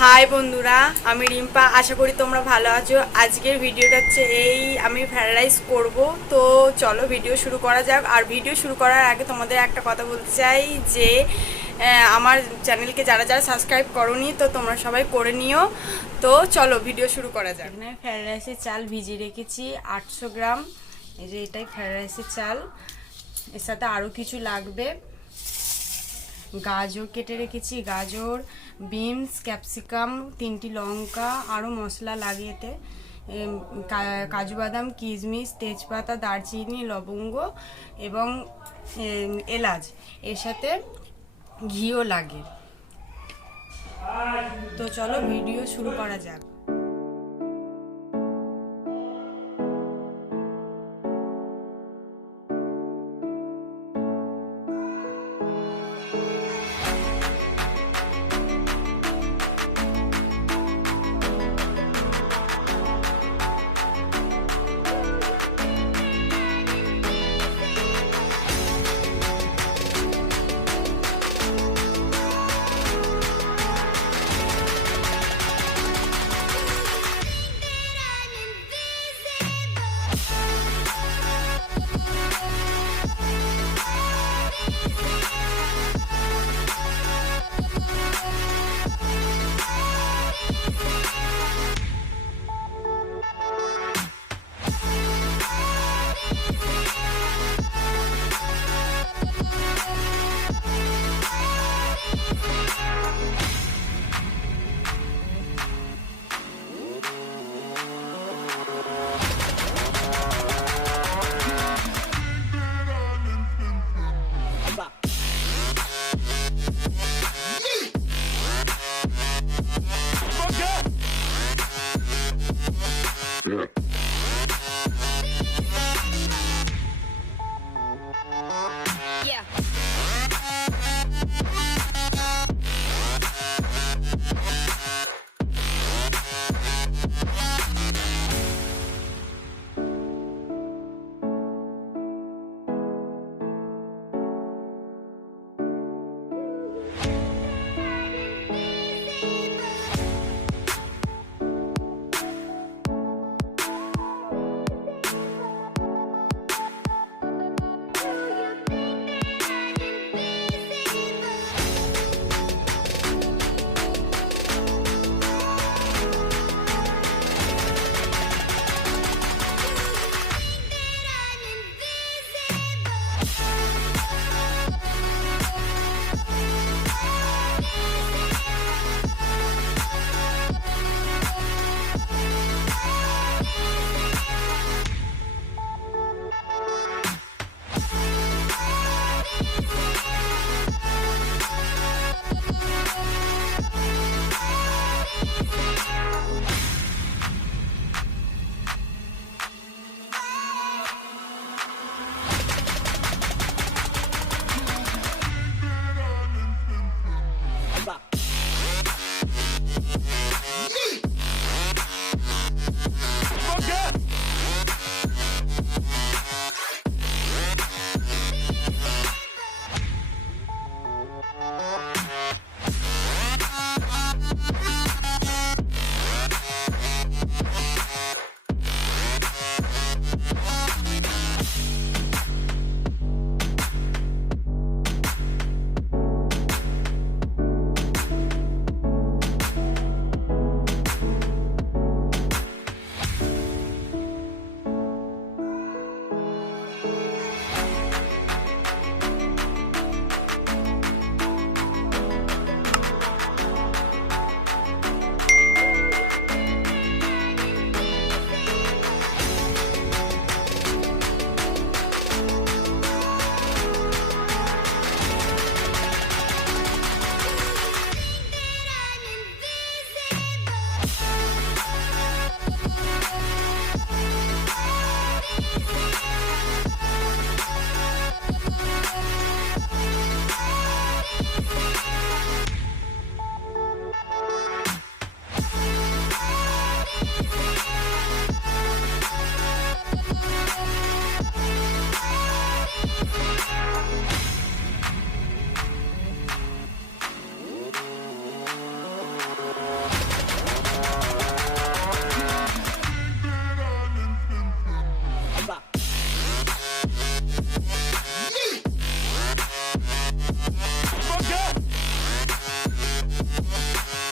হাই বন্ধুরা, আমি রিম্পা। আশা করি তোমরা ভালো আছো। আজকের ভিডিওটা হচ্ছে আমি ফ্রাইড রাইস করব। তো চলো ভিডিও শুরু করা যাক। আর ভিডিও শুরু করার আগে তোমাদের একটা কথা বলতে চাই যে আমার চ্যানেলকে যারা যারা সাবস্ক্রাইব করোনি তো তোমরা সবাই করে নিও। তো চলো ভিডিও শুরু করা যাক। এখানে ফ্রাইড রাইসের চাল ভিজিয়ে রেখেছি 800 গ্রাম। এই যে এটাই ফ্রাইড রাইসের চাল। এর সাথে আরও কিছু লাগবে। গাজর কেটে রেখেছি, গাজর, বিনস, ক্যাপসিকাম, 3টি লঙ্কা, আরও মশলা লাগে এতে। কাজু বাদাম, কিশমিশ, তেজপাতা, দারচিনি, লবঙ্গ এবং এলাচ। এর সাথে ঘিও লাগে। তো চলো ভিডিও শুরু করা যাক।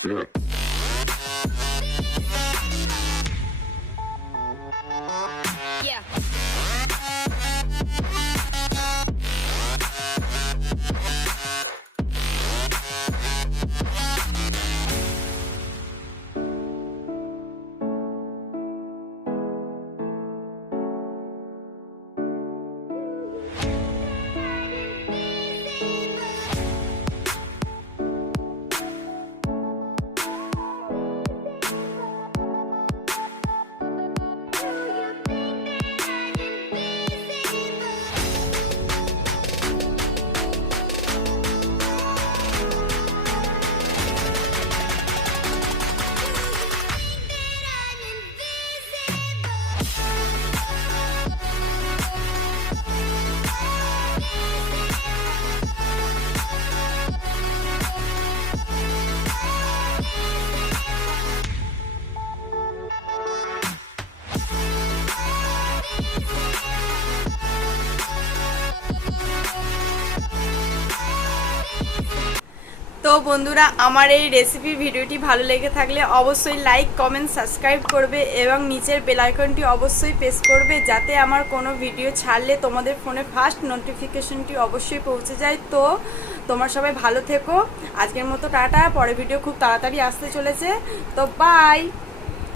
তো বন্ধুরা, আমার এই রেসিপির ভিডিওটি ভালো লেগে থাকলে অবশ্যই লাইক, কমেন্ট, সাবস্ক্রাইব করবে এবং নিচের বেল আইকনটি অবশ্যই প্রেস করবে, যাতে আমার কোনো ভিডিও ছাড়লে তোমাদের ফোনে ফার্স্ট নোটিফিকেশনটি অবশ্যই পৌঁছে যায়। তো তোমরা সবাই ভালো থেকো। আজকের মতো টাটা। পরের ভিডিও খুব তাড়াতাড়ি আসতে চলেছে। তো বাই।